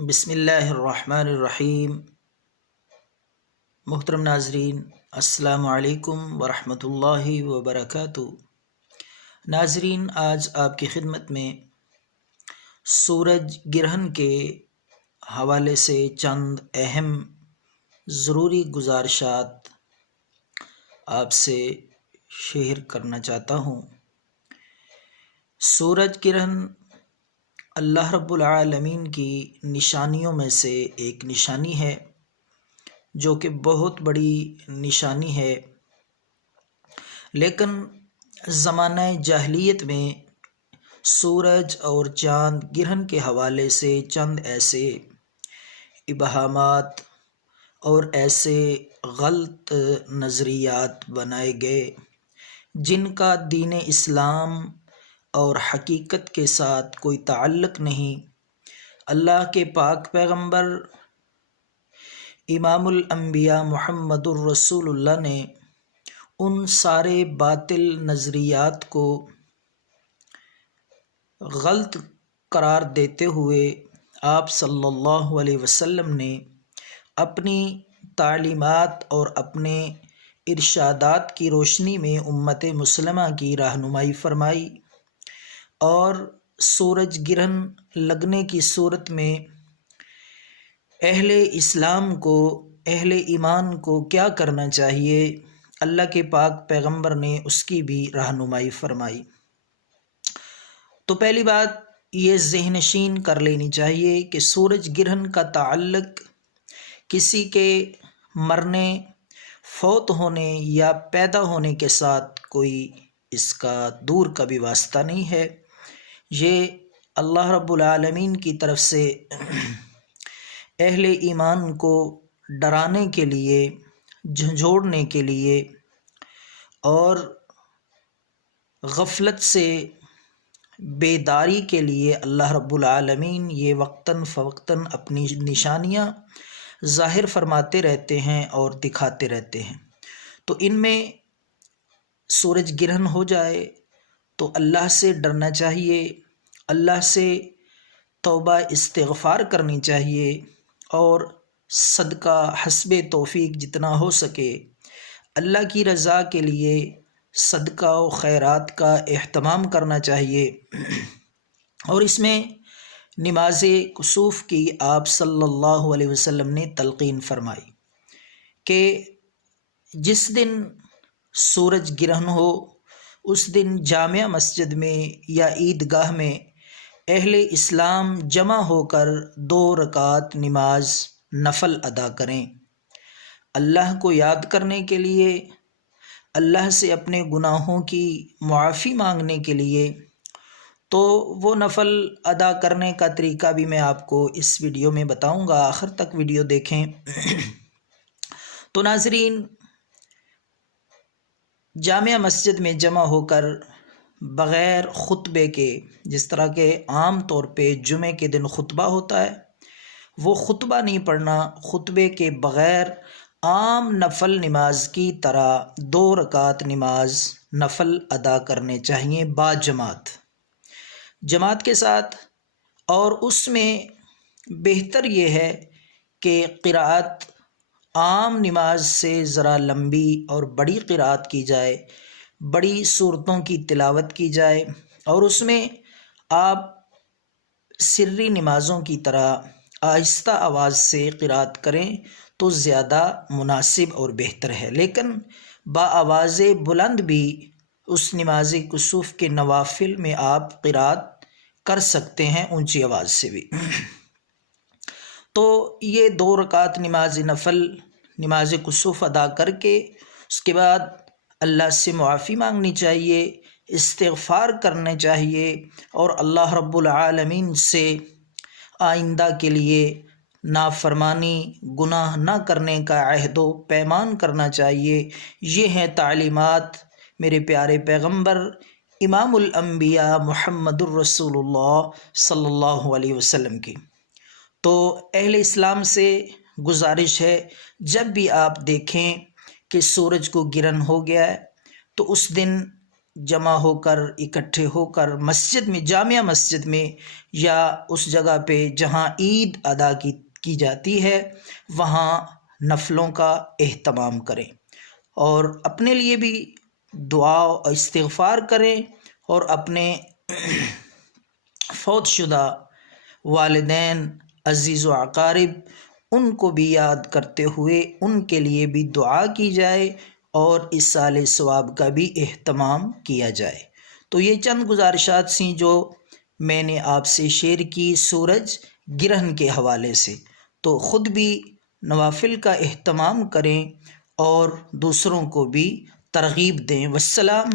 بسم اللہ الرحمن الرحیم۔ محترم ناظرین، السلام علیکم ورحمۃ اللہ وبرکاتہ۔ ناظرین، آج آپ کی خدمت میں سورج گرہن کے حوالے سے چند اہم ضروری گزارشات آپ سے شیئر کرنا چاہتا ہوں۔ سورج گرہن اللہ رب العالمین کی نشانیوں میں سے ایک نشانی ہے، جو کہ بہت بڑی نشانی ہے، لیکن زمانہ جاہلیت میں سورج اور چاند گرہن کے حوالے سے چند ایسے ابہامات اور ایسے غلط نظریات بنائے گئے جن کا دین اسلام اور حقیقت کے ساتھ کوئی تعلق نہیں۔ اللہ کے پاک پیغمبر امام الانبیاء محمد الرسول اللہ نے ان سارے باطل نظریات کو غلط قرار دیتے ہوئے آپ صلی اللہ علیہ وسلم نے اپنی تعلیمات اور اپنے ارشادات کی روشنی میں امت مسلمہ کی رہنمائی فرمائی، اور سورج گرہن لگنے کی صورت میں اہل اسلام کو، اہل ایمان کو کیا کرنا چاہیے، اللہ کے پاک پیغمبر نے اس کی بھی رہنمائی فرمائی۔ تو پہلی بات یہ ذہن نشین کر لینی چاہیے کہ سورج گرہن کا تعلق کسی کے مرنے، فوت ہونے یا پیدا ہونے کے ساتھ کوئی اس کا دور کا بھی واسطہ نہیں ہے۔ یہ اللہ رب العالمین کی طرف سے اہل ایمان کو ڈرانے کے لیے، جھنجھوڑنے کے لیے اور غفلت سے بیداری کے لیے اللہ رب العالمین یہ وقتاً فوقتاً اپنی نشانیاں ظاہر فرماتے رہتے ہیں اور دکھاتے رہتے ہیں۔ تو ان میں سورج گرہن ہو جائے تو اللہ سے ڈرنا چاہیے، اللہ سے توبہ استغفار کرنی چاہیے، اور صدقہ حسب توفیق جتنا ہو سکے اللہ کی رضا کے لیے صدقہ و خیرات کا اہتمام کرنا چاہیے۔ اور اس میں نماز کسوف کی آپ صلی اللہ علیہ وسلم نے تلقین فرمائی کہ جس دن سورج گرہن ہو اس دن جامع مسجد میں یا عیدگاہ میں اہل اسلام جمع ہو کر 2 رکعت نماز نفل ادا کریں، اللہ کو یاد کرنے کے لیے، اللہ سے اپنے گناہوں کی معافی مانگنے کے لیے۔ تو وہ نفل ادا کرنے کا طریقہ بھی میں آپ کو اس ویڈیو میں بتاؤں گا، آخر تک ویڈیو دیکھیں۔ تو ناظرین، جامع مسجد میں جمع ہو کر بغیر خطبے کے، جس طرح کہ عام طور پہ جمعے کے دن خطبہ ہوتا ہے، وہ خطبہ نہیں پڑھنا، خطبے کے بغیر عام نفل نماز کی طرح 2 رکعت نماز نفل ادا کرنے چاہیے باجماعت، جماعت کے ساتھ۔ اور اس میں بہتر یہ ہے کہ قرأت عام نماز سے ذرا لمبی اور بڑی قرأت کی جائے، بڑی صورتوں کی تلاوت کی جائے، اور اس میں آپ سری نمازوں کی طرح آہستہ آواز سے قرأت کریں تو زیادہ مناسب اور بہتر ہے، لیکن بآواز بلند بھی اس نماز کسوف کے نوافل میں آپ قرأت کر سکتے ہیں، اونچی آواز سے بھی۔ تو یہ 2 رکعت نماز نفل، نماز کسوف ادا کر کے اس کے بعد اللہ سے معافی مانگنی چاہیے، استغفار کرنے چاہیے، اور اللہ رب العالمین سے آئندہ کے لیے نافرمانی، گناہ نہ کرنے کا عہد و پیمان کرنا چاہیے۔ یہ ہیں تعلیمات میرے پیارے پیغمبر امام الانبیاء محمد الرسول اللہ صلی اللہ علیہ وسلم کی۔ تو اہل اسلام سے گزارش ہے، جب بھی آپ دیکھیں کہ سورج کو گرہن ہو گیا ہے تو اس دن جمع ہو کر اکٹھے ہو کر مسجد میں، جامع مسجد میں یا اس جگہ پہ جہاں عید ادا کی جاتی ہے وہاں نفلوں کا اہتمام کریں، اور اپنے لیے بھی دعا و استغفار کریں، اور اپنے فوت شدہ والدین، عزیز و اقارب، ان کو بھی یاد کرتے ہوئے ان کے لیے بھی دعا کی جائے اور ایصال ثواب کا بھی اہتمام کیا جائے۔ تو یہ چند گزارشات تھیں جو میں نے آپ سے شیئر کی سورج گرہن کے حوالے سے۔ تو خود بھی نوافل کا اہتمام کریں اور دوسروں کو بھی ترغیب دیں۔ والسلام